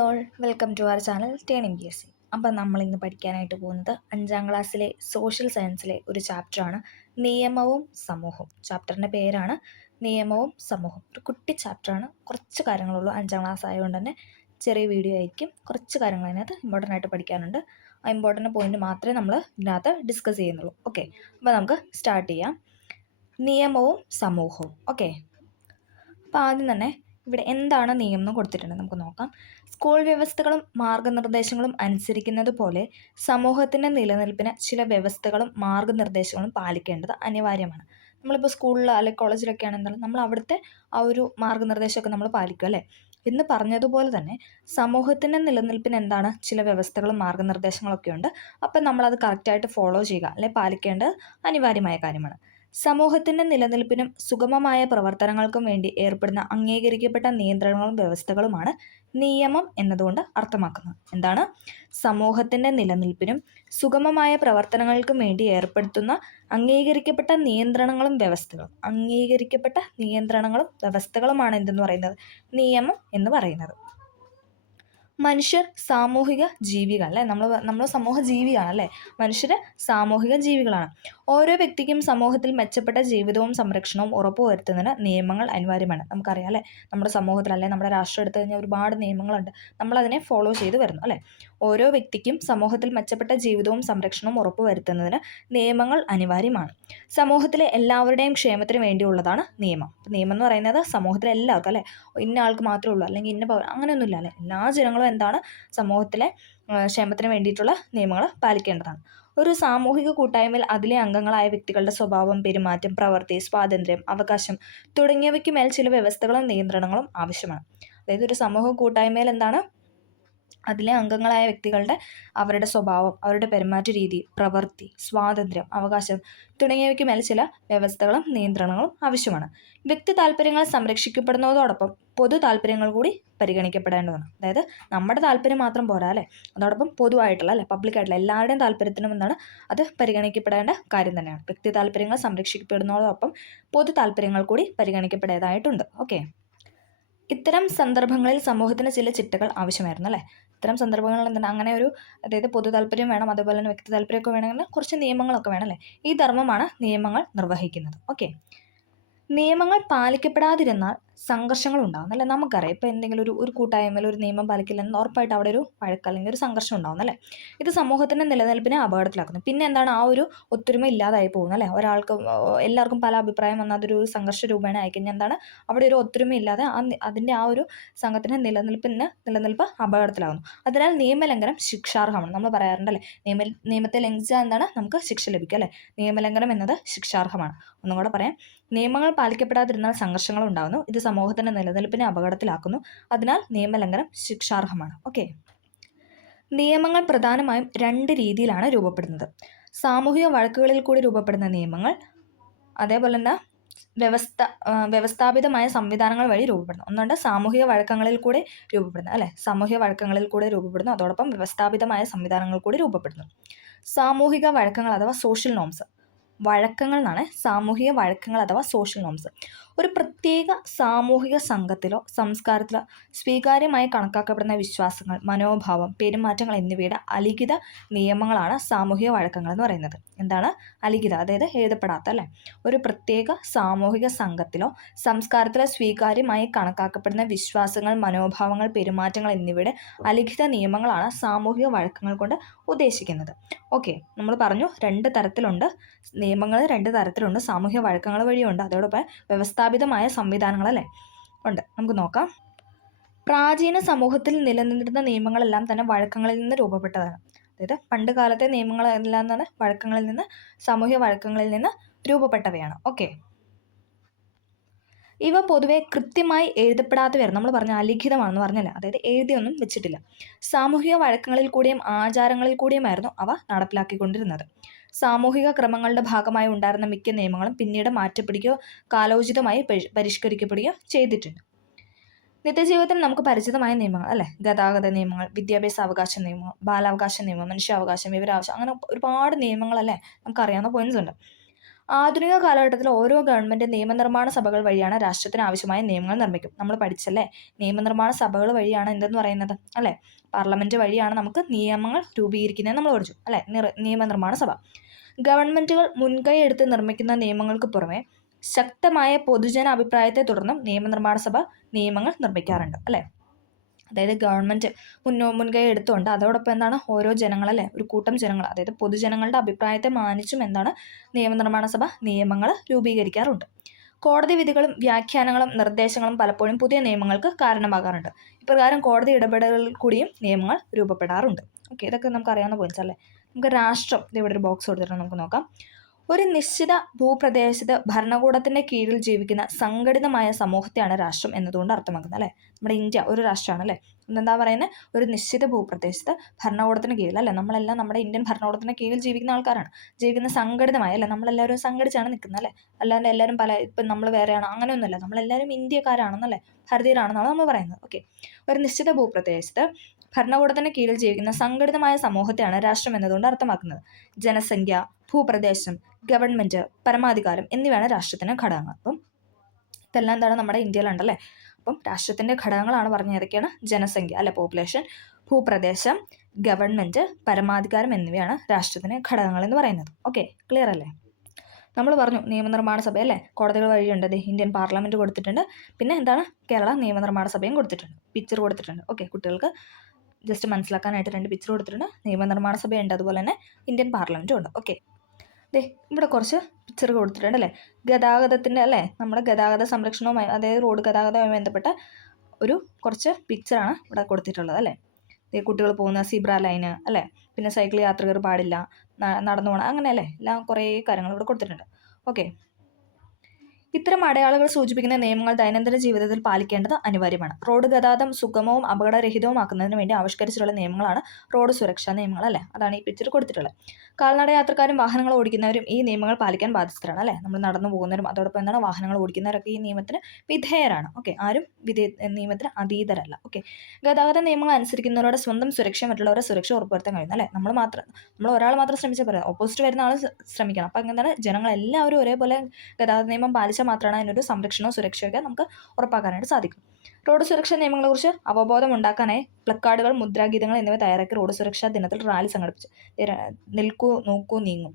All welcome to our channel turning PSC. അപ്പം നമ്മളിന്ന് പഠിക്കാനായിട്ട് പോകുന്നത് 5ാം ക്ലാസ്സിലെ സോഷ്യൽ സയൻസിലെ ഒരു ചാപ്റ്ററാണ് നിയമവും സമൂഹവും. ചാപ്റ്ററിൻ്റെ പേരാണ് നിയമവും സമൂഹവും. ഒരു കുട്ടി ചാപ്റ്ററാണ്, കുറച്ച് കാര്യങ്ങളുള്ളൂ. 5ാം ക്ലാസ് ആയതുകൊണ്ട് തന്നെ ചെറിയ വീഡിയോ ആയിരിക്കും. കുറച്ച് കാര്യങ്ങൾ അതിനകത്ത് ഇമ്പോർട്ടൻ്റ് ആയിട്ട് പഠിക്കാനുണ്ട്. ആ ഇമ്പോർട്ടൻ്റ് പോയിന്റ് മാത്രമേ നമ്മൾ ഇതിനകത്ത് ഡിസ്കസ് ചെയ്യുന്നുള്ളൂ. ഓക്കെ, അപ്പോൾ നമുക്ക് സ്റ്റാർട്ട് ചെയ്യാം. നിയമവും സമൂഹവും. ഓക്കെ, അപ്പോൾ ആദ്യം തന്നെ ഇവിടെ എന്താണ് നിയമം എന്ന് കൊടുത്തിട്ടുണ്ട്, നമുക്ക് നോക്കാം. സ്കൂൾ വ്യവസ്ഥകളും മാർഗനിർദ്ദേശങ്ങളും അനുസരിക്കുന്നത് പോലെ സമൂഹത്തിൻ്റെ നിലനിൽപ്പിന് ചില വ്യവസ്ഥകളും മാർഗനിർദ്ദേശങ്ങളും പാലിക്കേണ്ടത് അനിവാര്യമാണ്. നമ്മളിപ്പോൾ സ്കൂളിൽ അല്ലെങ്കിൽ കോളേജിലൊക്കെ ആണെന്നാൽ നമ്മൾ അവിടുത്തെ ആ ഒരു മാർഗനിർദ്ദേശമൊക്കെ നമ്മൾ പാലിക്കും അല്ലേ. എന്ന് പറഞ്ഞതുപോലെ തന്നെ സമൂഹത്തിൻ്റെ നിലനിൽപ്പിന് എന്താണ് ചില വ്യവസ്ഥകളും മാർഗനിർദ്ദേശങ്ങളൊക്കെ ഉണ്ട്. അപ്പം നമ്മളത് കറക്റ്റായിട്ട് ഫോളോ ചെയ്യുക അല്ലെങ്കിൽ പാലിക്കേണ്ടത് അനിവാര്യമായ കാര്യമാണ്. സമൂഹത്തിൻ്റെ നിലനിൽപ്പിനും സുഗമമായ പ്രവർത്തനങ്ങൾക്കും വേണ്ടി ഏർപ്പെടുന്ന അംഗീകരിക്കപ്പെട്ട നിയന്ത്രണങ്ങളും വ്യവസ്ഥകളുമാണ് നിയമം എന്നതുകൊണ്ട് അർത്ഥമാക്കുന്നത്. എന്താണ്? സമൂഹത്തിൻ്റെ നിലനിൽപ്പിനും സുഗമമായ പ്രവർത്തനങ്ങൾക്കും വേണ്ടി ഏർപ്പെടുത്തുന്ന അംഗീകരിക്കപ്പെട്ട നിയന്ത്രണങ്ങളും വ്യവസ്ഥകളുമാണ് എന്തെന്ന് പറയുന്നത്? നിയമം എന്ന് പറയുന്നത്. മനുഷ്യർ സാമൂഹിക ജീവികൾ അല്ലേ. നമ്മൾ സമൂഹ ജീവിയാണല്ലേ. മനുഷ്യർ സാമൂഹിക ജീവികളാണ്. ഓരോ വ്യക്തിക്കും സമൂഹത്തിൽ മെച്ചപ്പെട്ട ജീവിതവും സംരക്ഷണവും ഉറപ്പുവരുത്തുന്നതിന് നിയമങ്ങൾ അനിവാര്യമാണ്. നമുക്കറിയാം അല്ലേ, നമ്മുടെ സമൂഹത്തിൽ അല്ലെ നമ്മുടെ രാഷ്ട്രം എടുത്തു കഴിഞ്ഞാൽ ഒരുപാട് നിയമങ്ങളുണ്ട്. നമ്മളതിനെ ഫോളോ ചെയ്ത് വരുന്നു അല്ലേ. ഓരോ വ്യക്തിക്കും സമൂഹത്തിൽ മെച്ചപ്പെട്ട ജീവിതവും സംരക്ഷണവും ഉറപ്പുവരുത്തുന്നതിന് നിയമങ്ങൾ അനിവാര്യമാണ്. സമൂഹത്തിലെ എല്ലാവരുടെയും ക്ഷേമത്തിന് വേണ്ടിയുള്ളതാണ് നിയമം. നിയമം എന്ന് പറയുന്നത് സമൂഹത്തിലെ എല്ലാവർക്കും അല്ലേ, ഇന്ന ആൾക്ക് മാത്രമേ ഉള്ളൂ അല്ലെങ്കിൽ ഇന്ന അങ്ങനെയൊന്നുമില്ല അല്ലേ. എല്ലാ ജനങ്ങളും എന്താണ് സമൂഹത്തിലെ ക്ഷേമത്തിന് വേണ്ടിയിട്ടുള്ള നിയമങ്ങൾ പാലിക്കേണ്ടതാണ്. ഒരു സാമൂഹിക കൂട്ടായ്മയിൽ അതിലെ അംഗങ്ങളായ വ്യക്തികളുടെ സ്വഭാവം, പെരുമാറ്റം, പ്രവൃത്തി, സ്വാതന്ത്ര്യം, അവകാശം തുടങ്ങിയവയ്ക്ക് മേൽ ചില വ്യവസ്ഥകളും നിയന്ത്രണങ്ങളും ആവശ്യമാണ്. അതായത് ഒരു സമൂഹ കൂട്ടായ്മയിൽ എന്താണ് അതിലെ അംഗങ്ങളായ വ്യക്തികളുടെ അവരുടെ സ്വഭാവം, അവരുടെ പെരുമാറ്റ രീതി, പ്രവൃത്തി, സ്വാതന്ത്ര്യം, അവകാശം തുടങ്ങിയവയ്ക്ക് മേൽ ചില വ്യവസ്ഥകളും നിയന്ത്രണങ്ങളും ആവശ്യമാണ്. വ്യക്തി താല്പര്യങ്ങൾ സംരക്ഷിക്കപ്പെടുന്നതോടൊപ്പം പൊതു താല്പര്യങ്ങൾ കൂടി പരിഗണിക്കപ്പെടേണ്ടതാണ്. അതായത് നമ്മുടെ താല്പര്യം മാത്രം പോരാ അല്ലേ, അതോടൊപ്പം പൊതുവായിട്ടുള്ള അല്ലെ പബ്ലിക്കായിട്ടുള്ള എല്ലാവരുടെയും താല്പര്യത്തിനും എന്താണ് അത് പരിഗണിക്കപ്പെടേണ്ട കാര്യം തന്നെയാണ്. വ്യക്തി താല്പര്യങ്ങൾ സംരക്ഷിക്കപ്പെടുന്നതോടൊപ്പം പൊതു താല്പര്യങ്ങൾ കൂടി പരിഗണിക്കപ്പെടേണ്ടതായിട്ടുണ്ട്. ഓക്കെ, ഇത്തരം സന്ദർഭങ്ങളിൽ സമൂഹത്തിന് ചില ചിട്ടകൾ ആവശ്യമായിരുന്നു അല്ലേ. ഇത്തരം സന്ദർഭങ്ങളിൽ എന്താണ് അങ്ങനെ ഒരു, അതായത് പൊതു താല്പര്യം വേണം, അതുപോലെ തന്നെ വ്യക്തി താല്പര്യമൊക്കെ വേണമെങ്കിൽ കുറച്ച് നിയമങ്ങളൊക്കെ വേണം അല്ലേ. ഈ ധർമ്മമാണ് നിയമങ്ങൾ നിർവഹിക്കുന്നത്. ഓക്കെ, നിയമങ്ങൾ പാലിക്കപ്പെടാതിരുന്നാൽ സംഘർഷങ്ങൾ ഉണ്ടാകും അല്ലേ. നമുക്കറിയാം ഇപ്പോൾ എന്തെങ്കിലും ഒരു കൂട്ടായ്മയിൽ ഒരു നിയമം പാലിക്കില്ലെന്ന് ഉറപ്പായിട്ട് അവിടെ ഒരു വഴക്ക് അല്ലെങ്കിൽ ഒരു സംഘർഷം ഉണ്ടാകും അല്ലേ. ഇത് സമൂഹത്തിൻ്റെ നിലനിൽപ്പിനെ അപകടത്തിലാക്കുന്നു. പിന്നെ എന്താണ് ആ ഒരു ഒത്തൊരുമ ഇല്ലാതായി പോകുന്നു അല്ലേ. ഒരാൾക്ക് എല്ലാവർക്കും പല അഭിപ്രായം വന്നാൽ അതൊരു സംഘർഷ രൂപേണ ആയിക്കഴിഞ്ഞാൽ എന്താണ് അവിടെ ഒരു ഒത്തൊരുമ ഇല്ലാതെ അതിൻ്റെ ആ ഒരു സംഘത്തിൻ്റെ നിലനിൽപ്പ് അപകടത്തിലാകുന്നു. അതിനാൽ നിയമലംഘനം ശിക്ഷാർഹമാണ്. നമ്മൾ പറയാറുണ്ടല്ലേ, നിയമത്തെ ലംഘിച്ചാൽ എന്താണ് നമുക്ക് ശിക്ഷ ലഭിക്കുക അല്ലേ. നിയമലംഘനം എന്നത് ശിക്ഷാർഹമാണ്. ഒന്നും കൂടെ പറയാം, നിയമങ്ങൾ പാലിക്കപ്പെടാതിരുന്നാൽ സംഘർഷങ്ങൾ ഉണ്ടാകുന്നു. ഇത് സമൂഹത്തിൻ്റെ നിലനിൽപ്പിനെ അപകടത്തിലാക്കുന്നു. അതിനാൽ നിയമലംഘനം ശിക്ഷാർഹമാണ്. ഓക്കെ, നിയമങ്ങൾ പ്രധാനമായും 2 രീതിയിലാണ് രൂപപ്പെടുന്നത്. സാമൂഹിക വഴക്കുകളിൽ കൂടി രൂപപ്പെടുന്ന നിയമങ്ങൾ, അതേപോലെ തന്നെ വ്യവസ്ഥാപിതമായ സംവിധാനങ്ങൾ വഴി രൂപപ്പെടുന്നു. ഒന്നുണ്ട് സാമൂഹിക വഴക്കങ്ങളിൽ കൂടെ രൂപപ്പെടുന്നു അല്ലേ, സാമൂഹിക വഴക്കങ്ങളിൽ കൂടെ രൂപപ്പെടുന്നു, അതോടൊപ്പം വ്യവസ്ഥാപിതമായ സംവിധാനങ്ങൾ കൂടി രൂപപ്പെടുന്നു. സാമൂഹിക വഴക്കങ്ങൾ അഥവാ സോഷ്യൽ നോംസ്, വഴക്കങ്ങൾ എന്നാണ് സാമൂഹിക വഴക്കങ്ങൾ അഥവാ സോഷ്യൽ നോംസ്. ഒരു പ്രത്യേക സാമൂഹിക സംഘത്തിലോ സംസ്കാരത്തിലോ സ്വീകാര്യമായി കണക്കാക്കപ്പെടുന്ന വിശ്വാസങ്ങൾ, മനോഭാവം, പെരുമാറ്റങ്ങൾ എന്നിവയുടെ അലിഖിത നിയമങ്ങളാണ് സാമൂഹിക വഴക്കങ്ങൾ എന്ന് പറയുന്നത്. എന്താണ് അലിഖിത? അതായത് എഴുതപ്പെടാത്ത അല്ലേ. ഒരു പ്രത്യേക സാമൂഹിക സംഘത്തിലോ സംസ്കാരത്തിലോ സ്വീകാര്യമായി കണക്കാക്കപ്പെടുന്ന വിശ്വാസങ്ങൾ, മനോഭാവങ്ങൾ, പെരുമാറ്റങ്ങൾ എന്നിവയുടെ അലിഖിത നിയമങ്ങളാണ് സാമൂഹിക വഴക്കങ്ങൾ കൊണ്ട് ഉദ്ദേശിക്കുന്നത്. ഓക്കെ, നമ്മൾ പറഞ്ഞു 2 തരത്തിലുണ്ട് നിയമങ്ങൾ, 2 തരത്തിലുണ്ട്. സാമൂഹിക വഴക്കങ്ങൾ വഴിയുണ്ട്, അതോടൊപ്പം വ്യവസ്ഥാപിതമായ സംവിധാനങ്ങളല്ലേ ഉണ്ട്. നമുക്ക് നോക്കാം. പ്രാചീന സമൂഹത്തിൽ നിലനിന്നിരുന്ന നിയമങ്ങളെല്ലാം തന്നെ വഴക്കങ്ങളിൽ നിന്ന് രൂപപ്പെട്ടതാണ്. അതായത് പണ്ട് കാലത്തെ നിയമങ്ങളെല്ലാം തന്നെ വഴക്കങ്ങളിൽ നിന്ന്, സാമൂഹിക വഴക്കങ്ങളിൽ നിന്ന് രൂപപ്പെട്ടവയാണ്. ഓക്കെ, ഇവ പൊതുവെ കൃത്യമായി എഴുതപ്പെടാത്തവയാണ്. നമ്മൾ പറഞ്ഞ അലിഖിതമാണെന്ന് പറഞ്ഞല്ല, അതായത് എഴുതിയൊന്നും വെച്ചിട്ടില്ല. സാമൂഹിക വഴക്കങ്ങളിൽ കൂടിയും ആചാരങ്ങളിൽ കൂടിയുമായിരുന്നു അവ നടപ്പിലാക്കിക്കൊണ്ടിരുന്നത്. സാമൂഹിക ക്രമങ്ങളുടെ ഭാഗമായി ഉണ്ടായിരുന്ന മിക്ക നിയമങ്ങളും പിന്നീട് മാറ്റപ്പെടുകയോ കാലോചിതമായി പരിഷ്കരിക്കപ്പെടുകയോ ചെയ്തിട്ടുണ്ട്. നിത്യജീവിതത്തിൽ നമുക്ക് പരിചിതമായ നിയമങ്ങൾ അല്ലേ, ഗതാഗത നിയമങ്ങൾ, വിദ്യാഭ്യാസ അവകാശ നിയമങ്ങൾ, ബാലാവകാശ നിയമം, മനുഷ്യാവകാശം, വിവരാവകാശം, അങ്ങനെ ഒരുപാട് നിയമങ്ങളല്ലേ നമുക്കറിയാവുന്ന പോയിന്റ്സ് ഉണ്ട്. ആധുനിക കാലഘട്ടത്തിൽ ഓരോ ഗവൺമെൻറ് നിയമനിർമ്മാണ സഭകൾ വഴിയാണ് രാഷ്ട്രത്തിന് ആവശ്യമായ നിയമങ്ങൾ നിർമ്മിക്കും. നമ്മൾ പഠിച്ചല്ലേ, നിയമനിർമ്മാണ സഭകൾ വഴിയാണ് എന്തെന്ന് പറയുന്നത് അല്ലേ, പാർലമെൻറ്റ് വഴിയാണ് നമുക്ക് നിയമങ്ങൾ രൂപീകരിക്കുന്നത് നമ്മൾ പഠിച്ചു അല്ലേ, നിയമനിർമ്മാണ സഭ. ഗവൺമെൻറ്റുകൾ മുൻകൈ എടുത്ത് നിർമ്മിക്കുന്ന നിയമങ്ങൾക്ക് പുറമെ ശക്തമായ പൊതുജന അഭിപ്രായത്തെ തുടർന്നും നിയമനിർമ്മാണ സഭ നിയമങ്ങൾ നിർമ്മിക്കാറുണ്ട് അല്ലേ. അതായത് ഗവൺമെൻറ് മുൻകൈ എടുത്തുകൊണ്ട് അതോടൊപ്പം എന്താണ് ഓരോ ജനങ്ങളല്ലേ, ഒരു കൂട്ടം ജനങ്ങൾ, അതായത് പൊതുജനങ്ങളുടെ അഭിപ്രായത്തെ മാനിച്ചും എന്താണ് നിയമനിർമ്മാണ സഭ നിയമങ്ങൾ രൂപീകരിക്കാറുണ്ട്. കോടതി വിധികളും വ്യാഖ്യാനങ്ങളും നിർദ്ദേശങ്ങളും പലപ്പോഴും പുതിയ നിയമങ്ങൾക്ക് കാരണമാകാറുണ്ട്. ഇപ്രകാരം കോടതി ഇടപെടലുകളിൽ കൂടിയും നിയമങ്ങൾ രൂപപ്പെടാറുണ്ട്. ഓക്കെ, ഇതൊക്കെ നമുക്ക് അറിയാവുന്ന പോയിന്റ്സ് അല്ലേ. നമുക്ക് രാഷ്ട്രം, ഇവിടെ ഒരു ബോക്സ് കൊടുത്തിട്ട് നമുക്ക് നോക്കാം. ഒരു നിശ്ചിത ഭൂപ്രദേശത്ത് ഭരണകൂടത്തിൻ്റെ കീഴിൽ ജീവിക്കുന്ന സംഘടിതമായ സമൂഹത്തെയാണ് രാഷ്ട്രം എന്നതുകൊണ്ട് അർത്ഥമാക്കുന്നത് അല്ലേ. നമ്മുടെ ഇന്ത്യ ഒരു രാഷ്ട്രമാണ് അല്ലേ. എന്താ പറയുന്നത്, ഒരു നിശ്ചിത ഭൂപ്രദേശത്ത് ഭരണകൂടത്തിന് കീഴിൽ അല്ലേ, നമ്മളെല്ലാം നമ്മുടെ ഇന്ത്യൻ ഭരണകൂടത്തിന് കീഴിൽ ജീവിക്കുന്ന ആൾക്കാരാണ്. ജീവിക്കുന്ന സംഘടിതമായ അല്ലേ, നമ്മളെല്ലാവരും സംഘടിച്ചാണ് നിൽക്കുന്നത് അല്ലേ. അല്ലാതെ എല്ലാവരും ഇപ്പം നമ്മൾ വേറെയാണ് അങ്ങനെയൊന്നുമല്ല, നമ്മളെല്ലാവരും ഇന്ത്യക്കാരാണെന്നല്ലേ, ഭാരതീയരാണെന്നാണ് നമ്മൾ പറയുന്നത്. ഓക്കെ, ഒരു നിശ്ചിത ഭൂപ്രദേശത്ത് ഭരണകൂടത്തിന് കീഴിൽ ജീവിക്കുന്ന സംഘടിതമായ സമൂഹത്തെയാണ് രാഷ്ട്രം എന്നതുകൊണ്ട് അർത്ഥമാക്കുന്നത്. ജനസംഖ്യ, ഭൂപ്രദേശം, ഗവൺമെൻറ്, പരമാധികാരം എന്നിവയാണ് രാഷ്ട്രത്തിൻ്റെ ഘടകങ്ങൾ. അപ്പം ഇതെല്ലാം എന്താണ് നമ്മുടെ ഇന്ത്യയിലുണ്ടല്ലേ. അപ്പം രാഷ്ട്രത്തിൻ്റെ ഘടകങ്ങളാണ് പറഞ്ഞത് ഏതൊക്കെയാണ്, ജനസംഖ്യ അല്ലെ പോപ്പുലേഷൻ, ഭൂപ്രദേശം, ഗവൺമെൻറ്, പരമാധികാരം എന്നിവയാണ് രാഷ്ട്രത്തിൻ്റെ ഘടകങ്ങൾ എന്ന് പറയുന്നത്. ഓക്കെ, ക്ലിയർ അല്ലേ. നമ്മൾ പറഞ്ഞു നിയമനിർമ്മാണ സഭ അല്ലേ, കോടതികൾ വഴിയുണ്ട്, ഇന്ത്യൻ പാർലമെൻറ്റ് കൊടുത്തിട്ടുണ്ട്, പിന്നെ എന്താണ് കേരള നിയമനിർമ്മാണ സഭയും കൊടുത്തിട്ടുണ്ട്, പിക്ചർ കൊടുത്തിട്ടുണ്ട്. ഓക്കെ, കുട്ടികൾക്ക് ജസ്റ്റ് മനസ്സിലാക്കാനായിട്ട് 2 പിക്ചർ കൊടുത്തിട്ടുണ്ട്. നിയമനിർമ്മാണ സഭയുണ്ട്, അതുപോലെ തന്നെ ഇന്ത്യൻ പാർലമെൻറ്റും ഉണ്ട്. ഓക്കെ, ഇവിടെ കുറച്ച് പിക്ചർ കൊടുത്തിട്ടുണ്ട് അല്ലേ. ഗതാഗതത്തിൻ്റെ അല്ലേ, നമ്മുടെ ഗതാഗത സംരക്ഷണവുമായി, അതായത് റോഡ് ഗതാഗതവുമായി ബന്ധപ്പെട്ട കുറച്ച് പിക്ചറാണ് ഇവിടെ കൊടുത്തിട്ടുള്ളത് അല്ലേ. കുട്ടികൾ പോകുന്ന സീബ്ര ലൈന് അല്ലേ, പിന്നെ സൈക്കിൾ യാത്രികർ പാടില്ല, നടന്നു പോകണം, അങ്ങനെ അല്ലേ, എല്ലാം കുറേ കാര്യങ്ങൾ ഇവിടെ കൊടുത്തിട്ടുണ്ട്. ഓക്കെ, ഇത്തരം അടയാളങ്ങൾ സൂചിപ്പിക്കുന്ന നിയമങ്ങൾ ദൈനംദിന ജീവിതത്തിൽ പാലിക്കേണ്ടത് അനിവാര്യമാണ്. റോഡ് ഗതാഗതം സുഗമവും അപകടരഹിതവുമാക്കുന്നതിന് വേണ്ടി ആവിഷ്കരിച്ചിട്ടുള്ള നിയമങ്ങളാണ് റോഡ് സുരക്ഷാ നിയമങ്ങൾ അല്ലേ. അതാണ് ഈ പിക്ചർ കൊടുത്തിട്ടുള്ളത്. കാൽനട യാത്രക്കാരും വാഹനങ്ങൾ ഓടിക്കുന്നവരും ഈ നിയമങ്ങൾ പാലിക്കാൻ ബാധ്യസ്ഥരാണ് അല്ലേ. നമ്മൾ നടന്നു പോകുന്നവരും അതോടൊപ്പം എന്താണ് വാഹനങ്ങൾ ഓടിക്കുന്നവരൊക്കെ ഈ നിയമത്തിന് വിധേയരാണ്. ഓക്കെ, ആരും നിയമത്തിന് അതീതരല്ല. ഓക്കെ, ഗതാഗത നിയമങ്ങൾ അനുസരിക്കുന്നവരുടെ സ്വന്തം സുരക്ഷ മറ്റുള്ളവരുടെ സുരക്ഷ ഉറപ്പുവരുത്താൻ കഴിയുന്നു അല്ലേ. നമ്മൾ ഒരാൾ മാത്രം ശ്രമിച്ചാൽ പറയാം, ഓപ്പോസിറ്റ് വരുന്ന ആൾ ശ്രമിക്കണം. അപ്പം എന്താണ് ജനങ്ങളെല്ലാവരും ഒരേപോലെ ഗതാഗത നിയമം പാലിച്ചാൽ മാത്രമാണ് അതിനൊരു സംരക്ഷണവും സുരക്ഷയൊക്കെ നമുക്ക് ഉറപ്പാക്കാനായിട്ട് സാധിക്കും. റോഡ് സുരക്ഷാ നിയമങ്ങളെക്കുറിച്ച് അവബോധം ഉണ്ടാക്കാനായി പ്ലക്കാർഡുകൾ, മുദ്രാഗീതങ്ങൾ എന്നിവ തയ്യാറാക്കി റോഡ് സുരക്ഷാ ദിനത്തിൽ റാലി സംഘടിപ്പിച്ചു. നിൽക്കൂ, നോക്കൂ, നീങ്ങും,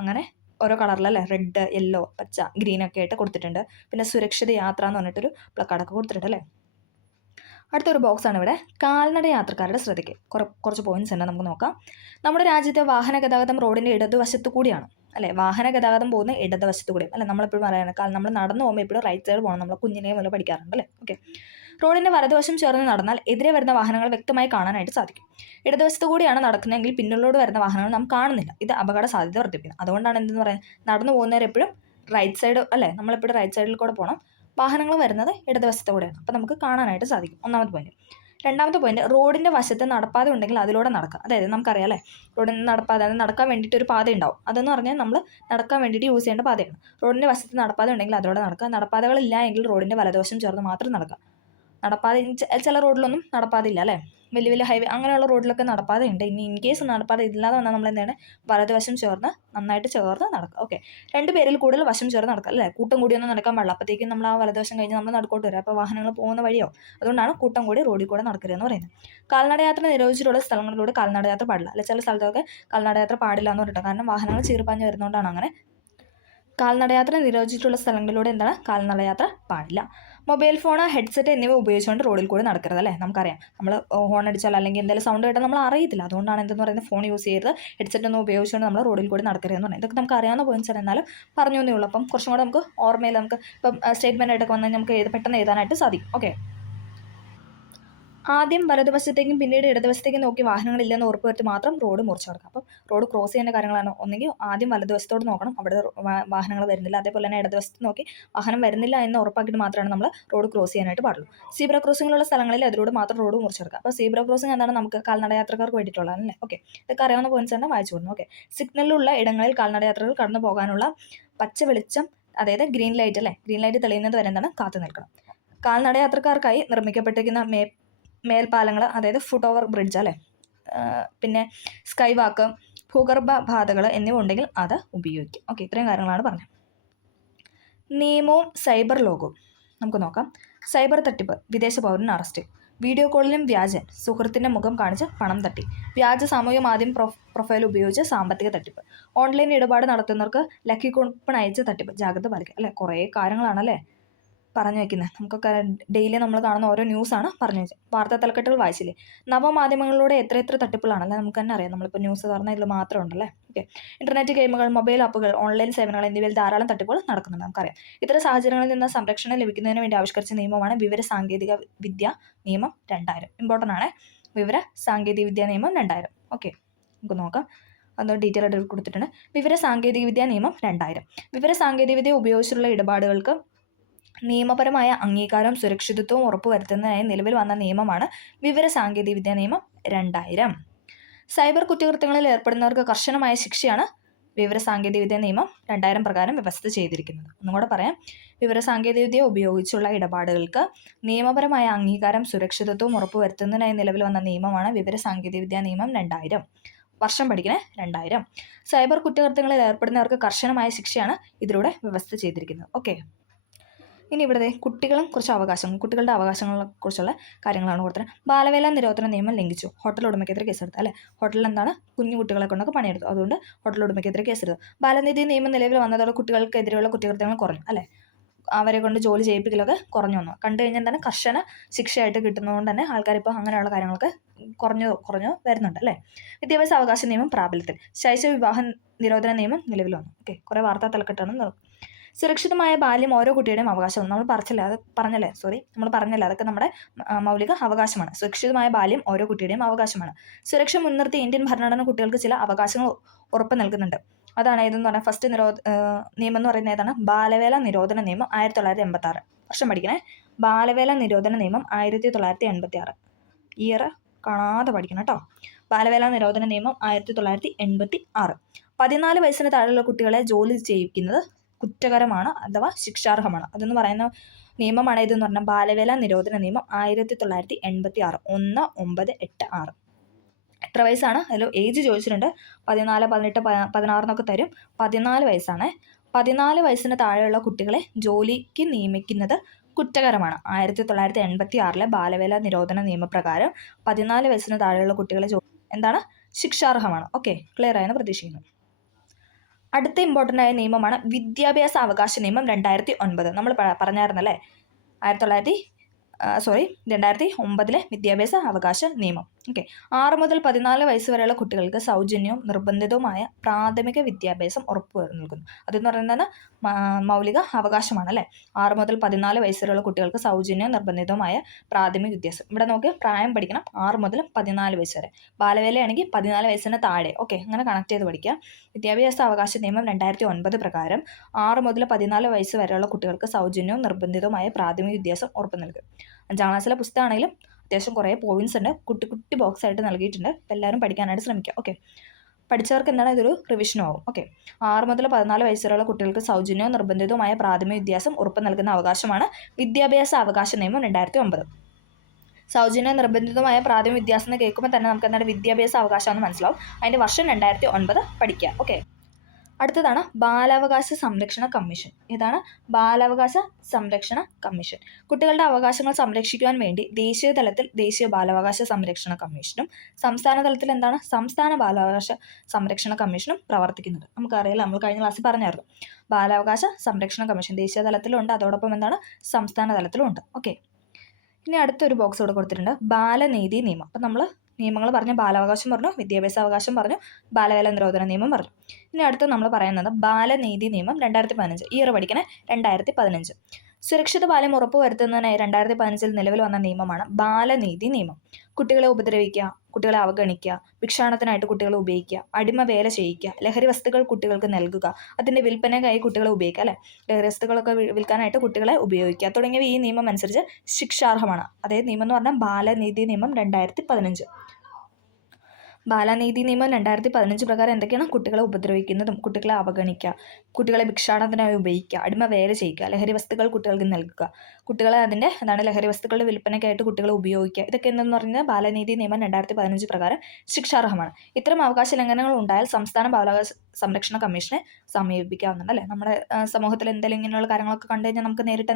അങ്ങനെ ഓരോ കളറിലല്ലേ, റെഡ്, യെല്ലോ, പച്ച, ഗ്രീനൊക്കെ ആയിട്ട് കൊടുത്തിട്ടുണ്ട്. പിന്നെ സുരക്ഷിത യാത്ര എന്ന് പറഞ്ഞിട്ടൊരു പ്ലക്കാർഡൊക്കെ കൊടുത്തിട്ടുണ്ട് അല്ലേ. അടുത്തൊരു ബോക്സാണ് ഇവിടെ, കാൽനട യാത്രക്കാരുടെ ശ്രദ്ധയ്ക്ക് കുറച്ച് പോയിന്റ്സ് ഉണ്ട്, നമുക്ക് നോക്കാം. നമ്മുടെ രാജ്യത്തെ വാഹന ഗതാഗതം റോഡിൻ്റെ ഇടതുവശത്തു കൂടിയാണ് അല്ലേ. വാഹന ഗതാഗതം പോകുന്ന ഇടതുവശത്തു കൂടിയും അല്ലെ. നമ്മളെപ്പോഴും പറയുന്നത് നമ്മൾ നടന്നു പോകുമ്പോൾ എപ്പോഴും റൈറ്റ് സൈഡ് പോകണം, നമ്മൾ കുഞ്ഞിനെ മുതൽ പഠിക്കാറുണ്ട് അല്ലേ. ഓക്കെ, റോഡിൻ്റെ വലതുവശം ചേർന്ന് നടന്നാൽ എതിരെ വരുന്ന വാഹനങ്ങൾ വ്യക്തമായി കാണാനായിട്ട് സാധിക്കും. ഇടതുവശത്തു കൂടിയാണ് നടക്കുന്നതെങ്കിൽ പിന്നിലോട് വരുന്ന വാഹനങ്ങൾ നാം കാണുന്നില്ല. ഇത് അപകട സാധ്യത വർദ്ധിപ്പിക്കുന്നു. അതുകൊണ്ടാണ് എന്തെന്ന് പറയുന്നത്, നടന്നു പോകുന്നവരെപ്പോഴും റൈറ്റ് സൈഡ് അല്ലേ, നമ്മളെപ്പോഴും റൈറ്റ് സൈഡിൽ കൂടെ പോകണം. വാഹനങ്ങൾ വരുന്നത് ഇടതുവശത്തു കൂടെയാണ്, അപ്പോൾ നമുക്ക് കാണാനായിട്ട് സാധിക്കും. ഒന്നാമത്തെ പോയിന്റ്. രണ്ടാമത്തെ പോയിന്റ്, റോഡിൻ്റെ വശത്ത് നടപ്പാത ഉണ്ടെങ്കിൽ അതിലൂടെ നടക്കുക. അതായത് നമുക്കറിയാം അല്ലേ, റോഡിൽ നടപ്പാത, അതായത് നടക്കാൻ വേണ്ടിയിട്ട് ഒരു പാത ഉണ്ടാവും. അതെന്ന് പറഞ്ഞാൽ നമ്മൾ നടക്കാൻ വേണ്ടിയിട്ട് യൂസ് ചെയ്യേണ്ട പാതയാണ്. റോഡിൻ്റെ വശത്ത് നടപ്പാത ഉണ്ടെങ്കിൽ അതിലൂടെ നടക്കുക. നടപ്പാതകളില്ല എങ്കിൽ റോഡിൻ്റെ വലതുവശം ചേർന്ന് മാത്രം നടക്കുക. നടപ്പാത ചില റോഡിലൊന്നും നടപ്പാത ഇല്ല അല്ലേ, വലിയ വലിയ ഹൈവേ അങ്ങനെയുള്ള റോഡിലൊക്കെ നടപ്പാതയുണ്ട്. ഇനി ഇൻ കേസ് നടപ്പാത ഇല്ലാതെ വന്നാൽ നമ്മൾ എന്താണ്, വലതുവശം ചേർന്ന് നന്നായിട്ട് ചേർന്ന് നടക്കുക. ഓക്കെ, 2 പേരിൽ കൂടുതൽ വശം ചേർന്ന് നടക്കുക അല്ലേ. കൂട്ടം കൂടിയൊന്നും നടക്കാൻ പാടില്ല, അപ്പോഴത്തേക്കും നമ്മൾ ആ വലതുവശം കഴിഞ്ഞ് നമ്മൾ നടക്കോട്ട് വരും, അപ്പോൾ വാഹനങ്ങൾ പോകുന്ന വഴിയോ. അതുകൊണ്ടാണ് കൂട്ടം കൂടി റോഡിൽ കൂടെ നടക്കരുതെന്ന് പറയുന്നത്. കാൽനടയാത്ര നിരോധിച്ചിട്ടുള്ള സ്ഥലങ്ങളിലൂടെ കാൽനടയാത്ര പാടില്ല അല്ലെ. ചില സ്ഥലത്തൊക്കെ കാൽനടയാത്ര പാടില്ല എന്ന് പറഞ്ഞിട്ട്, കാരണം വാഹനങ്ങൾ ചീറിപ്പാഞ്ഞ് വരുന്നതുകൊണ്ടാണ് അങ്ങനെ. കാൽനടയാത്ര നിരോധിച്ചിട്ടുള്ള സ്ഥലങ്ങളിലൂടെ എന്താണ്, കാൽനടയാത്ര പാടില്ല. മൊബൈൽ ഫോൺ, ഹെഡ്സെറ്റ് എന്നിവ ഉപയോഗിച്ചുകൊണ്ട് റോഡിൽ കൂടെ നടക്കരുത് അല്ലേ. നമുക്കറിയാം, നമ്മൾ ഹോൺ അടിച്ചാൽ അല്ലെങ്കിൽ എന്തെങ്കിലും സൗണ്ട് കേട്ടാൽ നമ്മൾ അറിയത്തില്ല. അതുകൊണ്ടാണ് എന്തെന്ന് പറയുന്നത്, ഫോൺ യൂസ് ചെയ്യരുത്, ഹെഡ്സെറ്റ് ഒന്നും ഉപയോഗിച്ചുകൊണ്ട് നമ്മൾ റോഡിൽ കൂടെ നടക്കരുതെന്ന് പറയുന്നത്. ഇതൊക്കെ നമുക്ക് അറിയാവുന്ന പോയിന്റ്സ് ആണ്, എന്നാലും പറഞ്ഞു എന്നേ ഉള്ളൂ. അപ്പം കുറച്ചും കൂടെ നമുക്ക് ഓർമ്മയിൽ നമുക്ക് ഇപ്പം സ്റ്റേറ്റ്മെൻ്റ് ആയിട്ടൊക്കെ വന്നാൽ നമുക്ക് പെട്ടെന്ന് എഴുതാനായിട്ട് സാധിക്കും. ഓക്കെ, ആദ്യം വലതുവശത്തേക്കും പിന്നീട് ഇടതുവശത്തേക്കും നോക്കി വാഹനങ്ങളില്ലെന്ന് ഉറപ്പുവരുത്തി മാത്രം റോഡ് മുറിച്ച് കടക്കുക. അപ്പം റോഡ് ക്രോസ് ചെയ്യേണ്ട കാര്യങ്ങളാണ്, ഒന്നെങ്കിൽ ആദ്യം വലതുവശത്തോട് നോക്കണം, അവിടെ വാഹനങ്ങൾ വരുന്നില്ല. അതേപോലെ തന്നെ ഇടതുവശത്ത് നോക്കി വാഹനം വരുന്നില്ല എന്ന് ഉറപ്പാക്കിയിട്ട് മാത്രമാണ് നമ്മൾ റോഡ് ക്രോസ് ചെയ്യാനായിട്ട് പാടുള്ളൂ. സീബ്ര ക്രോസിങ്ങിലുള്ള സ്ഥലങ്ങളിൽ അതിലൂടെ മാത്രം റോഡ് മുറിച്ചെടുക്കുക. അപ്പോൾ സീബ്ര ക്രോസിംഗ് എന്താണ്, നമുക്ക് കാൽനടയാത്രക്കാർക്ക് വേണ്ടിയിട്ടുള്ളതല്ലേ. ഓക്കെ, ഇതൊക്കെ അറിയാവുന്ന പോയിന്റ്സ് തന്നെ വായിച്ചു കൊടുക്കണം. ഓക്കെ, സിഗ്നലിലുള്ള ഇടങ്ങളിൽ കാൽനടയാത്രകൾ കടന്നു പോകാനുള്ള പച്ച വെളിച്ചം, അതായത് ഗ്രീൻ ലൈറ്റ് അല്ലേ, ഗ്രീൻ ലൈറ്റ് തെളിയുന്നത് വരെ എന്താണ്, കാത്തു നിൽക്കണം. കാൽനടയാത്രക്കാർക്കായി നിർമ്മിക്കപ്പെട്ടിരിക്കുന്ന മേൽപ്പാലങ്ങൾ, അതായത് ഫുട് ഓവർ ബ്രിഡ്ജ് അല്ലേ, പിന്നെ സ്കൈ വാക്ക്, ഭൂഗർഭ പാതകൾ എന്നിവ ഉണ്ടെങ്കിൽ അത് ഉപയോഗിക്കും. ഓക്കെ, ഇത്രയും കാര്യങ്ങളാണ് പറഞ്ഞത്. നിയമവും സൈബർ ലോകവും നമുക്ക് നോക്കാം. സൈബർ തട്ടിപ്പ്, വിദേശ പൗരൻ അറസ്റ്റ്. വീഡിയോ കോളിലും വ്യാജൻ, സുഹൃത്തിൻ്റെ മുഖം കാണിച്ച് പണം തട്ടി. വ്യാജ സാമൂഹ്യ മാധ്യമ പ്രൊഫൈൽ ഉപയോഗിച്ച് സാമ്പത്തിക തട്ടിപ്പ്. ഓൺലൈൻ ഇടപാട് നടത്തുന്നവർക്ക് ലക്കി കൂപ്പൺ അയച്ച് തട്ടിപ്പ്. ജാഗ്രത പാലിക്കുക. അല്ലേ, കുറേ കാര്യങ്ങളാണല്ലേ പറഞ്ഞു വയ്ക്കുന്നത്. നമുക്കൊക്കെ ഡെയിലി നമ്മൾ കാണുന്ന ഓരോ ന്യൂസാണ് പറഞ്ഞു വെച്ചത്. വാർത്താ തലക്കെട്ടുകൾ വായിച്ചില്ലേ. നവമാധ്യമങ്ങളിലൂടെ എത്ര തട്ടിപ്പുകളാണല്ലേ, നമുക്ക് തന്നെ അറിയാം. നമ്മളിപ്പോൾ ന്യൂസ് തുറന്നാൽ ഇതിൽ മാത്രം ഉണ്ടല്ലേ. ഓക്കെ, ഇൻ്റർനെറ്റ് ഗെയിമുകൾ, മൊബൈൽ ആപ്പുകൾ, ഓൺലൈൻ സേവനങ്ങൾ എന്നിവയിൽ ധാരാളം തട്ടിപ്പുകൾ നടക്കുന്നുണ്ട്, നമുക്കറിയാം. ഇത്തരം സാഹചര്യങ്ങളിൽ നിന്ന് സംരക്ഷണം ലഭിക്കുന്നതിന് വേണ്ടി ആവിഷ്കരിച്ച നിയമമാണ് വിവര സാങ്കേതിക വിദ്യ നിയമം 2000. ഇമ്പോർട്ടൻ്റ് ആണ്, വിവര സാങ്കേതിക വിദ്യ നിയമം 2000. ഓക്കെ, നമുക്ക് നോക്കാം. അത് ഡീറ്റെയിൽ ആയിട്ട് കൊടുത്തിട്ടുണ്ട്. വിവര സാങ്കേതിക വിദ്യ നിയമം 2000. വിവര സാങ്കേതിക വിദ്യ ഉപയോഗിച്ചുള്ള ഇടപാടുകൾക്ക് നിയമപരമായ അംഗീകാരവും സുരക്ഷിതത്വവും ഉറപ്പുവരുത്തുന്നതിനായി നിലവിൽ വന്ന നിയമമാണ് വിവര സാങ്കേതിക വിദ്യ നിയമം 2000. സൈബർ കുറ്റകൃത്യങ്ങളിൽ ഏർപ്പെടുന്നവർക്ക് കർശനമായ ശിക്ഷയാണ് വിവര സാങ്കേതിക വിദ്യ നിയമം 2000 പ്രകാരം വ്യവസ്ഥ ചെയ്തിരിക്കുന്നത്. ഒന്നുകൂടെ പറയാം. വിവര സാങ്കേതിക വിദ്യ ഉപയോഗിച്ചുള്ള ഇടപാടുകൾക്ക് നിയമപരമായ അംഗീകാരം സുരക്ഷിതത്വവും ഉറപ്പുവരുത്തുന്നതിനായി നിലവിൽ വന്ന നിയമമാണ് വിവര സാങ്കേതിക വിദ്യ നിയമം 2000. വർഷം പഠിക്കണേ 2000. സൈബർ കുറ്റകൃത്യങ്ങളിൽ ഏർപ്പെടുന്നവർക്ക് കർശനമായ ശിക്ഷയാണ് ഇതിലൂടെ വ്യവസ്ഥ ചെയ്തിരിക്കുന്നത്. ഓക്കെ, ഇനി ഇവിടെ കുട്ടികളും കുറച്ച് അവകാശങ്ങൾ, കുട്ടികളുടെ അവകാശങ്ങളെ കുറിച്ചുള്ള കാര്യങ്ങളാണ് കൊടുത്തത്. ബാലവേല നിരോധന നിയമം ലംഘിച്ചു, ഹോട്ടൽ ഉടമയ്ക്കെതിരെ കേസെടുത്തു. അല്ലേ, ഹോട്ടലിൽ എന്താണ്, കുഞ്ഞു കുട്ടികളെ കൊണ്ടൊക്കെ പണിയെടുത്തു, അതുകൊണ്ട് ഹോട്ടൽ ഉടമയ്ക്കെതിരെ കേസെടുത്തു. ബാലനീതി നിയമം നിലവിൽ വന്നതോടെ കുട്ടികൾക്കെതിരെയുള്ള കുറ്റകൃത്യങ്ങൾ കുറഞ്ഞു. അല്ലേ, അവരെ കൊണ്ട് ജോലി ചെയ്യിപ്പിക്കലൊക്കെ കുറഞ്ഞു വന്നു. കണ്ടു കഴിഞ്ഞാൽ എന്താണ്, കർശന ശിക്ഷയായിട്ട് കിട്ടുന്നതുകൊണ്ട് തന്നെ ആൾക്കാരിപ്പോൾ അങ്ങനെയുള്ള കാര്യങ്ങളൊക്കെ കുറഞ്ഞു വരുന്നുണ്ട്. അല്ലേ, വിദ്യാഭ്യാസ അവകാശ നിയമം പ്രാബല്യത്തിൽ. ശൈശവ വിവാഹ നിരോധന നിയമം നിലവിൽ വന്നു. ഓക്കെ, കുറേ വാർത്താ തലക്കെട്ടാണ്. സുരക്ഷിതമായ ബാല്യം ഓരോ കുട്ടിയുടെയും അവകാശമാണ്. നമ്മൾ പറഞ്ഞല്ലേ, അതൊക്കെ നമ്മുടെ മൗലിക അവകാശമാണ്. സുരക്ഷിതമായ ബാല്യം ഓരോ കുട്ടിയുടെയും അവകാശമാണ്. സുരക്ഷ മുൻനിർത്തി ഇന്ത്യൻ ഭരണഘടന കുട്ടികൾക്ക് ചില അവകാശങ്ങൾ ഉറപ്പ് നൽകുന്നുണ്ട്. അതാണ് ഏതെന്ന് പറഞ്ഞാൽ ഫസ്റ്റ് നിയമം എന്ന് പറയുന്നത് ഏതാണ്, ബാലവേല നിരോധന നിയമം 1986. വർഷം പഠിക്കണേ. ബാലവേല നിരോധന നിയമം 1986. ഇയർ കാണാതെ പഠിക്കണം കേട്ടോ. ബാലവേല നിരോധന നിയമം 1986. 14 വയസ്സിന് താഴെയുള്ള കുട്ടികളെ ജോലി ചെയ്യിക്കുന്നത് കുറ്റകരമാണ് അഥവാ ശിക്ഷാർഹമാണ്. അതെന്ന് പറയുന്ന നിയമമാണ് ഇതെന്ന് പറഞ്ഞാൽ ബാലവേല നിരോധന നിയമം 1986. 1986. എത്ര വയസ്സാണ്, അതിൽ ഏജ് ചോദിച്ചിട്ടുണ്ട്. 14, 18, 16 എന്നൊക്കെ തരും. 14 വയസ്സാണ്. 14 വയസ്സിന് താഴെയുള്ള കുട്ടികളെ ജോലിക്ക് നിയമിക്കുന്നത് കുറ്റകരമാണ്. 1986 ബാലവേല നിരോധന നിയമപ്രകാരം 14 വയസ്സിന് താഴെയുള്ള കുട്ടികളെ എന്താണ്, ശിക്ഷാർഹമാണ്. ഓക്കെ, ക്ലിയർ ആയെന്ന് പ്രതീക്ഷിക്കുന്നു. അടുത്ത ഇമ്പോർട്ടൻ്റ് ആയ നിയമമാണ് വിദ്യാഭ്യാസ അവകാശ നിയമം 2009. നമ്മൾ പറഞ്ഞായിരുന്നല്ലേ, 2009 വിദ്യാഭ്യാസ അവകാശ നിയമം. ഓക്കെ, 6 മുതൽ 14 വയസ്സ് വരെയുള്ള കുട്ടികൾക്ക് സൗജന്യവും നിർബന്ധിതവുമായ പ്രാഥമിക വിദ്യാഭ്യാസം ഉറപ്പു നൽകുന്നു. അതെന്ന് പറയുന്നത് മൗലിക അവകാശമാണ്. അല്ലേ, 6 മുതൽ 14 വയസ്സ് വരെയുള്ള കുട്ടികൾക്ക് സൗജന്യവും നിർബന്ധിതവുമായ പ്രാഥമിക വിദ്യാഭ്യാസം. ഇവിടെ നോക്കി പ്രായം പഠിക്കണം, 6 മുതൽ 14 വയസ്സ് വരെ. ബാലവേലയാണെങ്കിൽ 14 വയസ്സിന് താഴെ. ഓക്കെ, അങ്ങനെ കണക്ട് ചെയ്ത് പഠിക്കുക. വിദ്യാഭ്യാസ അവകാശ നിയമം 2009 പ്രകാരം 6 മുതൽ 14 വയസ്സ് വരെയുള്ള കുട്ടികൾക്ക് സൗജന്യവും നിർബന്ധിതവുമായ പ്രാഥമിക വിദ്യാഭ്യാസം ഉറപ്പ് നൽകും. 5ാം ക്ലാസ്സിലെ പുസ്തകമാണെങ്കിലും അത്യാവശ്യം കുറേ പോയിന്റ്സ് ഉണ്ട്, കുട്ടി ബോക്സ് ആയിട്ട് നൽകിയിട്ടുണ്ട്. അപ്പോൾ എല്ലാവരും പഠിക്കാനായിട്ട് ശ്രമിക്കുക. ഓക്കെ, പഠിച്ചവർക്ക് എന്താണ്, ഇതൊരു റിവിഷനും ആവും. ഓക്കെ, 6 മുതൽ 14 വയസ്സ് വരെയുള്ള കുട്ടികൾക്ക് സൗജന്യവും നിർബന്ധിതവുമായ പ്രാഥമിക വിദ്യാഭ്യാസം ഉറപ്പ് നൽകുന്ന അവകാശമാണ് വിദ്യാഭ്യാസ അവകാശ നിയമം 2009. സൗജന്യ നിർബന്ധിതമായ പ്രാഥമിക വിദ്യാഭ്യാസം എന്ന് കേൾക്കുമ്പോൾ തന്നെ നമുക്ക് എന്താണ് വിദ്യാഭ്യാസ അവകാശമെന്ന് മനസ്സിലാവും. അതിൻ്റെ വർഷം 2009 പഠിക്കുക. ഓക്കെ, അടുത്തതാണ് ബാലാവകാശ സംരക്ഷണ കമ്മീഷൻ. ഇതാണ് ബാലാവകാശ സംരക്ഷണ കമ്മീഷൻ. കുട്ടികളുടെ അവകാശങ്ങൾ സംരക്ഷിക്കുവാൻ വേണ്ടി ദേശീയ തലത്തിൽ ദേശീയ ബാലാവകാശ സംരക്ഷണ കമ്മീഷനും സംസ്ഥാന തലത്തിൽ എന്താണ് സംസ്ഥാന ബാലാവകാശ സംരക്ഷണ കമ്മീഷനും പ്രവർത്തിക്കുന്നുണ്ട്. നമുക്കറിയില്ല, നമ്മൾ കഴിഞ്ഞ ക്ലാസ്സിൽ പറഞ്ഞായിരുന്നു. ബാലാവകാശ സംരക്ഷണ കമ്മീഷൻ ദേശീയ തലത്തിലുണ്ട്, അതോടൊപ്പം എന്താണ് സംസ്ഥാന തലത്തിലും ഉണ്ട്. ഓക്കെ, ഇനി അടുത്തൊരു ബോക്സ് ഇവിടെ കൊടുത്തിട്ടുണ്ട്, ബാലനീതി നിയമം. അപ്പം നമ്മൾ നിയമങ്ങൾ പറഞ്ഞു, ബാലാവകാശം പറഞ്ഞു, വിദ്യാഭ്യാസ അവകാശം പറഞ്ഞു, ബാലവേല നിരോധന നിയമം പറഞ്ഞു. ഇനി അടുത്ത് നമ്മൾ പറയുന്നത് ബാലനീതി നിയമം 2015. ഇയർ പഠിക്കണേ 2015. സുരക്ഷിത ബാല്യം ഉറപ്പുവരുത്തുന്നതിനായി 2015 നിലവിൽ വന്ന നിയമമാണ് ബാലനീതി നിയമം. കുട്ടികളെ ഉപദ്രവിക്കുക, കുട്ടികളെ അവഗണിക്കുക, ഭിക്ഷാടനത്തിനായിട്ട് കുട്ടികളെ ഉപയോഗിക്കുക, അടിമ വേല ചെയ്യിക്കുക, ലഹരി വസ്തുക്കൾ കുട്ടികൾക്ക് നൽകുക, അതിൻ്റെ വിൽപ്പനയ്ക്കായി കുട്ടികളെ ഉപയോഗിക്കുക, അല്ലേ, ലഹരി വസ്തുക്കളൊക്കെ വിൽക്കാനായിട്ട് കുട്ടികളെ ഉപയോഗിക്കുക തുടങ്ങിയവ ഈ നിയമം അനുസരിച്ച് ശിക്ഷാർഹമാണ്. അതേ നിയമം എന്ന് പറഞ്ഞാൽ ബാലനീതി നിയമം 2015. ബാലനീതി നിയമം 2015 പ്രകാരം എന്തൊക്കെയാണ്, കുട്ടികളെ ഉപദ്രവിക്കുന്നതും, കുട്ടികളെ അവഗണിക്കുക, കുട്ടികളെ ഭിക്ഷാടനത്തിനായി ഉപയോഗിക്കുക, അടിമ വേല ചെയ്യുക, ലഹരി വസ്തുക്കൾ കുട്ടികൾക്ക് നൽകുക, കുട്ടികളെ അതിൻ്റെ ലഹരി വസ്തുക്കളുടെ വിൽപ്പനയ്ക്കായിട്ട് കുട്ടികളെ ഉപയോഗിക്കുക, ഇതൊക്കെ എന്തെന്ന് പറഞ്ഞാൽ ബാലനീതി നിയമം 2015 പ്രകാരം ശിക്ഷാർഹമാണ്. ഇത്തരം അവകാശ ലംഘനങ്ങൾ ഉണ്ടായാൽ സംസ്ഥാന ബാലാവകാശ സംരക്ഷണ കമ്മീഷനെ സമീപിക്കാവുന്നതാണ് അല്ലേ. നമ്മുടെ സമൂഹത്തിൽ എന്തെങ്കിലും ഇങ്ങനെയുള്ള കാര്യങ്ങളൊക്കെ കണ്ടു കഴിഞ്ഞാൽ നമുക്ക് നേരിട്ട്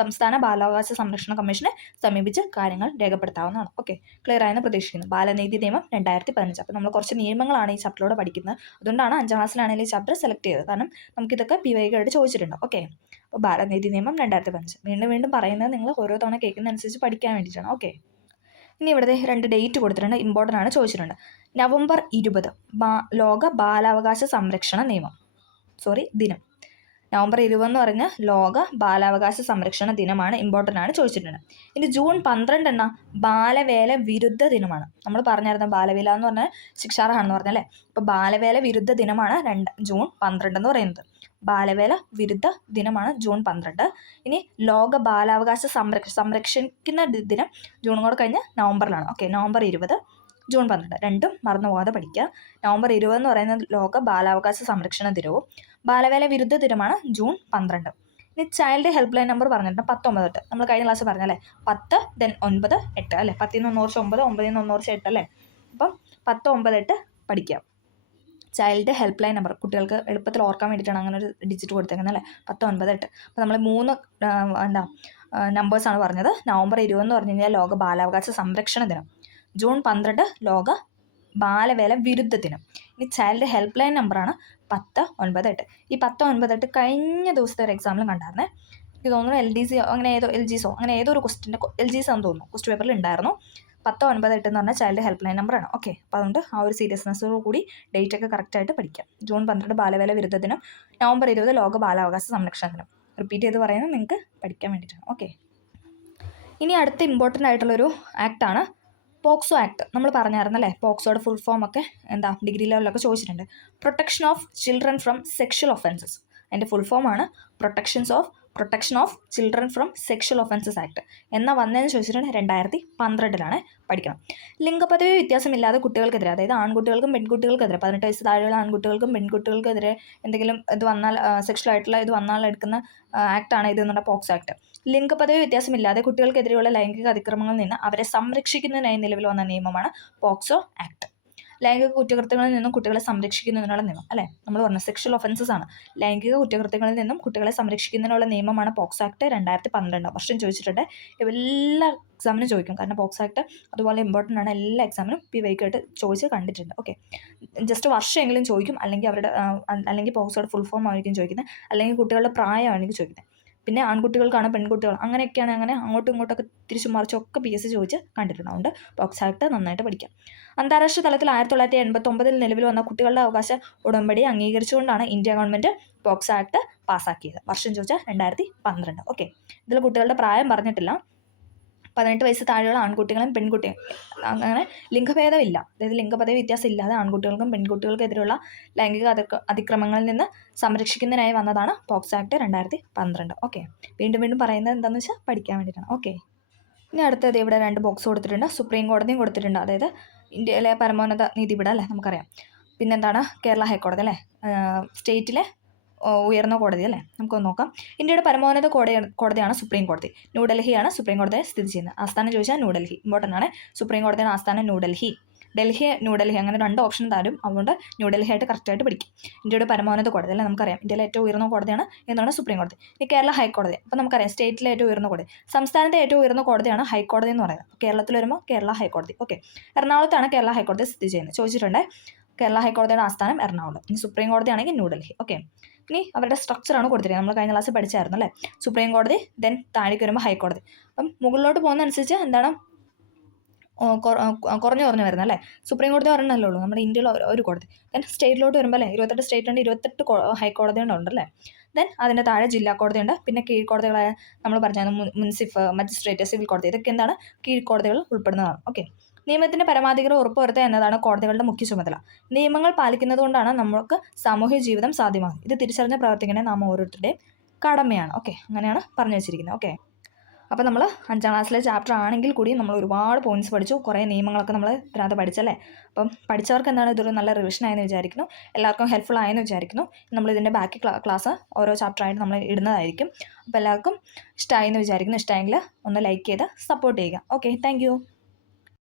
സംസ്ഥാന ബാലാവകാശ സംരക്ഷണ കമ്മീഷനെ സമീപിച്ച് കാര്യങ്ങൾ രേഖപ്പെടുത്താവുന്നതാണ്. ഓക്കെ, ക്ലിയർ ആയെന്ന് പ്രതീക്ഷിക്കുന്നു. ബാലനീതി നിയമം 2015. അപ്പോൾ നമ്മൾ കുറച്ച് നിയമങ്ങളാണ് ഈ ചാപ്റ്ററിലൂടെ പഠിക്കുന്നത്. അതുകൊണ്ടാണ് 5ാം ക്ലാസ്സിലാണെങ്കിൽ ഈ ചാപ്റ്റർ സെലക്ട് ചെയ്തത്, കാരണം നമുക്കിതൊക്കെ PYK ചോദിച്ചിട്ടുണ്ട്. ഓക്കെ, അപ്പോൾ ബാലനീതി നിയമം 2015 വീണ്ടും വീണ്ടും പറയുന്നത് നിങ്ങൾ ഓരോ തവണ കേൾക്കുന്നതനുസരിച്ച് പഠിക്കാൻ വേണ്ടിയിട്ടാണ്. ഓക്കെ, ഇനി ഇവിടുത്തെ 2 ഡേറ്റ് കൊടുത്തിട്ടുണ്ട്, ഇമ്പോർട്ടൻ്റ് ആണ്, ചോദിച്ചിട്ടുണ്ട്. നവംബർ 20 ലോക ബാലാവകാശ സംരക്ഷണ ദിനം. നവംബർ 20 എന്ന് പറഞ്ഞാൽ ലോക ബാലാവകാശ സംരക്ഷണ ദിനമാണ്, ഇമ്പോർട്ടൻ്റ് ആണ്, ചോദിച്ചിട്ടുണ്ട്. ഇനി ജൂൺ 12 എന്നാ ബാലവേല വിരുദ്ധ ദിനമാണ്. നമ്മൾ പറഞ്ഞായിരുന്നു ബാലവേല എന്ന് പറഞ്ഞാൽ ശിക്ഷാർഹമാണെന്ന് പറഞ്ഞല്ലേ. അപ്പോൾ ബാലവേല വിരുദ്ധ ദിനമാണ് ജൂൺ 12 എന്ന് പറയുന്നത്. ബാലവേല വിരുദ്ധ ദിനമാണ് ജൂൺ 12. ഇനി ലോക ബാലാവകാശ സംരക്ഷിക്കുന്ന ദിനം ജൂൺ കൂടെ കഴിഞ്ഞ് നവംബറിലാണ്. ഓക്കെ, നവംബർ 20, ജൂൺ 12 രണ്ടും മറന്നു പോകാതെ പഠിക്കുക. നവംബർ 20 എന്ന് പറയുന്നത് ലോക ബാലാവകാശ സംരക്ഷണ ദിനവും ബാലവേല വിരുദ്ധ ദിനമാണ് ജൂൺ 12. ഇനി ചൈൽഡ് ഹെൽപ്പ് ലൈൻ നമ്പർ പറഞ്ഞിട്ടുണ്ട് 19 തൊട്ട്. നമ്മൾ കഴിഞ്ഞ ക്ലാസ് പറഞ്ഞല്ലേ 10, then 9, 8 അല്ലേ. 10 നിന്ന് 1 വർഷം 9, 9 നിന്ന് 1 വർഷം 8 അല്ലേ. അപ്പം 10, 9, 8 പഠിക്കുക. ചൈൽഡ് ഹെൽപ്പ് ലൈൻ നമ്പർ കുട്ടികൾക്ക് എളുപ്പത്തിൽ ഓർക്കാൻ വേണ്ടിയിട്ടാണ് അങ്ങനെ ഒരു ഡിജിറ്റ് കൊടുത്തേക്കുന്നത് അല്ലേ. 10, 9, 8. അപ്പോൾ നമ്മൾ 3 നമ്പേഴ്സാണ് പറഞ്ഞത്. നവംബർ 20 എന്ന് പറഞ്ഞു കഴിഞ്ഞാൽ ലോക ബാലാവകാശ സംരക്ഷണ ദിനം. ജൂൺ 12 ലോക ബാലവേല വിരുദ്ധ ദിനം. ഇനി ചൈൽഡ് ഹെൽപ്പ് ലൈൻ നമ്പറാണ് 10, 9, 8. ഈ 10, 9, 8 കഴിഞ്ഞ ദിവസത്തെ ഒരു എക്സാമിലും കണ്ടായിരുന്നേ. എനിക്ക് തോന്നുന്നു LDC അങ്ങനെ ഏതോ LGSO അങ്ങനെ ഏതോ ഒരു ക്വസ്റ്റിൻ്റെ LGS ആണെന്ന് തോന്നുന്നു ക്വസ്റ്റ് പേപ്പറിൽ ഉണ്ടായിരുന്നു. 10, 9, 8 എന്ന് പറഞ്ഞാൽ ചൈൽഡ് ഹെൽപ്പ് ലൈൻ നമ്പറാണ്. ഓക്കെ, അപ്പോൾ അതുകൊണ്ട് ആ ഒരു സീരിയസ്നെസ്സോട് കൂടി ഡേറ്റ് ഒക്കെ കറക്റ്റായിട്ട് പഠിക്കാം. ജൂൺ 12 ബാലവേല വിരുദ്ധ ദിനം, നവംബർ 20 ലോക ബാലാവകാശ സംരക്ഷണ ദിനം. റിപ്പീറ്റ് ചെയ്ത് പറയുന്നത് നിങ്ങൾക്ക് പഠിക്കാൻ വേണ്ടിയിട്ടാണ്. ഓക്കെ, ഇനി അടുത്ത ഇമ്പോർട്ടൻ്റ് ആയിട്ടുള്ളൊരു ആക്ടാണ് പോക്സോ ആക്ട്. നമ്മൾ പറഞ്ഞായിരുന്നല്ലേ പോക്സോയുടെ ഫുൾ ഫോം ഒക്കെ ഡിഗ്രി ലെവലിലൊക്കെ ചോദിച്ചിട്ടുണ്ട്. Protection of children from sexual offences. അതിൻ്റെ ഫുൾ ഫോമാണ് protection of children from sexual offences act. എന്നാൽ വന്നതെന്ന് ചോദിച്ചിട്ടുണ്ട് 2012 പഠിക്കണം. ലിംഗപദവി വ്യത്യാസമില്ലാതെ കുട്ടികൾക്കെതിരെ, അതായത് ആൺകുട്ടികൾക്കും പെൺകുട്ടികൾക്കെതിരെ 18 വയസ്സ് താഴെയുള്ള ആൺകുട്ടികൾക്കും പെൺകുട്ടികൾക്കെതിരെ എന്തെങ്കിലും ഇത് വന്നാൽ സെക്ഷൽ ആയിട്ടുള്ള ഇത് വന്നാൽ എടുക്കുന്ന ആക്ടാണ് ഇത് എന്നുള്ള പോക്സോ ആക്ട്. ലിംഗപദവി വ്യത്യാസമില്ലാതെ കുട്ടികൾക്കെതിരെയുള്ള ലൈംഗിക അതിക്രമങ്ങളിൽ നിന്ന് അവരെ സംരക്ഷിക്കുന്നതിനായി നിലവിൽ വന്ന നിയമമാണ് പോക്സോ ആക്ട്. ലൈംഗിക കുറ്റകൃത്യങ്ങളിൽ നിന്നും കുട്ടികളെ സംരക്ഷിക്കുന്നതിനുള്ള നിയമം അല്ലേ. നമ്മൾ പറഞ്ഞ സെക്ഷൽ ഒഫൻസസ് ആണ്. ലൈംഗിക കുറ്റകൃത്യങ്ങളിൽ നിന്നും കുട്ടികളെ സംരക്ഷിക്കുന്നതിനുള്ള നിയമമാണ് പോക്സോ ആക്ട് 2012. വർഷം ചോദിച്ചിട്ടുണ്ട്. എല്ലാ എക്സാമിനും ചോദിക്കും, കാരണം പോക്സോ ആക്ട് അതുപോലെ ഇമ്പോർട്ടൻ്റ് ആണ്. എല്ലാ എക്സാമിനും PYK ചോദിച്ച് കണ്ടിട്ടുണ്ട്. ഓക്കെ, ജസ്റ്റ് വർഷമെങ്കിലും ചോദിക്കും, അല്ലെങ്കിൽ പോക്സോയുടെ ഫുൾ ഫോം ആയിരിക്കും ചോദിക്കുന്നത്, അല്ലെങ്കിൽ കുട്ടികളുടെ പ്രായമായിരിക്കും ചോദിക്കുന്നത്. പിന്നെ ആൺകുട്ടികൾക്കാണ് പെൺകുട്ടികൾ അങ്ങനെയൊക്കെയാണ്, അങ്ങനെ അങ്ങോട്ടും ഇങ്ങോട്ടൊക്കെ തിരിച്ചും മറിച്ചൊക്കെ PSC ചോദിച്ച് കണ്ടിട്ടുണ്ട്. അതുകൊണ്ട് പോക്സോ ആക്ട് നന്നായിട്ട് പഠിക്കാം. അന്താരാഷ്ട്ര തലത്തിൽ 1989 നിലവിൽ വന്ന കുട്ടികളുടെ അവകാശ ഉടമ്പടി അംഗീകരിച്ചുകൊണ്ടാണ് ഇന്ത്യ ഗവൺമെൻറ് പോക്സോ ആക്ട് പാസ്സാക്കിയത്. വർഷം ചോദിച്ചാൽ 2012. ഓക്കെ, ഇതിൽ കുട്ടികളുടെ പ്രായം പറഞ്ഞിട്ടില്ല. 18 വയസ്സ് താഴെയുള്ള ആൺകുട്ടികളും പെൺകുട്ടികളും അങ്ങനെ ലിംഗഭേദമില്ല, അതായത് ലിംഗപദവി വ്യത്യാസം ഇല്ലാതെ ആൺകുട്ടികൾക്കും പെൺകുട്ടികൾക്കെതിരെയുള്ള ലൈംഗിക അതിക്രമങ്ങളിൽ നിന്ന് സംരക്ഷിക്കുന്നതിനായി വന്നതാണ് പോക്സോ ആക്ട് 2012. ഓക്കെ, വീണ്ടും പറയുന്നത് എന്താണെന്ന് വെച്ചാൽ പഠിക്കാൻ വേണ്ടിയിട്ടാണ്. ഓക്കെ, ഇനി അടുത്തത് ഇവിടെ 2 ബോക്സ് കൊടുത്തിട്ടുണ്ട്. സുപ്രീം കോടതിയും കൊടുത്തിട്ടുണ്ട്, അതായത് ഇന്ത്യയിലെ പരമോന്നത നീതിപീഠം അല്ലേ, നമുക്കറിയാം. പിന്നെന്താണ് കേരള ഹൈക്കോടതി അല്ലേ, സ്റ്റേറ്റിലെ ഉയർന്ന കോടതി അല്ലേ. നമുക്കൊന്ന് നോക്കാം. ഇന്ത്യയുടെ പരമോന്നത കോടതിയാണ് സുപ്രീം കോടതി. ന്യൂഡൽഹിയാണ് സുപ്രീം കോടതിയെ സ്ഥിതി ചെയ്യുന്നത്. ആസ്ഥാനം ചോദിച്ചാൽ ന്യൂഡൽഹി. ഇമ്പോർട്ടൻ്റ് ആണ്. സുപ്രീം കോടതിയുടെ ആസ്ഥാനം ന്യൂഡൽഹി. ന്യൂഡൽഹി അങ്ങനെ 2 ഓപ്ഷൻ തരും. അതുകൊണ്ട് ന്യൂഡൽഹി ആയിട്ട് കറക്റ്റായിട്ട് പഠിക്കും. ഇന്ത്യയുടെ പരമോന്നത കോടതി അല്ലേ, നമുക്കറിയാം ഇന്ത്യയിലെ ഏറ്റവും ഉയർന്ന കോടതിയാണ് എന്നാണ് സുപ്രീം കോടതി. ഇനി കേരള ഹൈക്കോടതി, അപ്പോൾ നമുക്കറിയാം സ്റ്റേറ്റിലെ ഏറ്റവും ഉയർന്ന കോടതി. സംസ്ഥാനത്തെ ഏറ്റവും ഉയർന്ന കോടതിയാണ് ഹൈക്കോടതി എന്ന് പറയുന്നത്. കേരളത്തിൽ വരുമ്പോൾ കേരള ഹൈക്കോടതി. ഓക്കെ, എറണാകുളത്താണ് കേരള ഹൈക്കോടതി സ്ഥിതി ചെയ്യുന്നത്. ചോദിച്ചിട്ടുണ്ട്. കേരള ഹൈക്കോടതിയുടെ ആസ്ഥാനം എറണാകുളം. ഇനി സുപ്രീം കോടതി ആണെങ്കിൽ ന്യൂഡൽഹി. ഓക്കെ, ഇനി അവരുടെ സ്ട്രക്ചറാണ് കൊടുത്തിരിക്കുന്നത്. നമ്മൾ കഴിഞ്ഞ ക്ലാസ് പഠിച്ചായിരുന്നു അല്ലേ. സുപ്രീം കോടതി, ദെൻ താഴേക്ക് വരുമ്പോൾ ഹൈക്കോടതി. അപ്പം മുകളിലോട്ട് പോകുന്നതനുസരിച്ച് എന്താണ് കുറഞ്ഞു വരുന്നത് അല്ലേ. സുപ്രീം കോടതി ഒരെണ്ണമല്ലേ ഉള്ളൂ നമ്മുടെ ഇന്ത്യയിൽ ഒരു കോടതി. ദെൻ സ്റ്റേറ്റിലോട്ട് വരുമ്പോൾ അല്ലേ 28 സ്റ്റേറ്റുണ്ട്, 28 ഹൈക്കോടതികളുണ്ടല്ലേ. ദെൻ അതിൻ്റെ താഴെ ജില്ലാ കോടതിയുണ്ട്. പിന്നെ കീഴ്ക്കോടതികളായ നമ്മൾ പറഞ്ഞായിരുന്നു മുൻസിഫ്, മജിസ്ട്രേറ്റ്, സിവിൽ കോടതി, ഇതൊക്കെ എന്താണ് കീഴ്ക്കോടതികൾ ഉൾപ്പെടുന്നതാണ്. ഓക്കെ, നിയമത്തിൻ്റെ പരമാധികാരം ഉറപ്പുവരുത്തുക എന്നതാണ് കോടതികളുടെ മുഖ്യ ചുമതല. നിയമങ്ങൾ പാലിക്കുന്നത് കൊണ്ടാണ് നമുക്ക് സാമൂഹ്യ ജീവിതം സാധ്യമാകുന്നത്. ഇത് തിരിച്ചറിഞ്ഞ് പ്രവർത്തിക്കേണ്ടത് നാം ഓരോരുത്തരുടെയും കടമയാണ്. ഓക്കെ, അങ്ങനെയാണ് പറഞ്ഞു വെച്ചിരിക്കുന്നത്. ഓക്കെ, അപ്പോൾ നമ്മൾ 5ാം ക്ലാസ്സിലെ ചാപ്റ്റർ ആണെങ്കിൽ കൂടി നമ്മൾ ഒരുപാട് പോയിൻറ്റ്സ് പഠിച്ചു, കുറേ നിയമങ്ങളൊക്കെ നമ്മൾ ഇതിനകത്ത് പഠിച്ചല്ലേ. അപ്പം പഠിച്ചവർക്ക് എന്താണ് ഇതൊരു നല്ല റിവിഷൻ ആയെന്ന് വിചാരിക്കുന്നു, എല്ലാവർക്കും ഹെൽപ്ഫുൾ ആയെന്ന് വിചാരിക്കുന്നു. നമ്മളിതിൻ്റെ ബാക്കി ക്ലാസ് ഓരോ ചാപ്റ്ററായിട്ട് നമ്മൾ ഇടുന്നതായിരിക്കും. അപ്പോൾ എല്ലാവർക്കും ഇഷ്ടമായെന്ന് വിചാരിക്കുന്നു. ഇഷ്ടമായെങ്കിൽ ഒന്ന് ലൈക്ക് ചെയ്ത് സപ്പോർട്ട് ചെയ്യുക. Okay, thank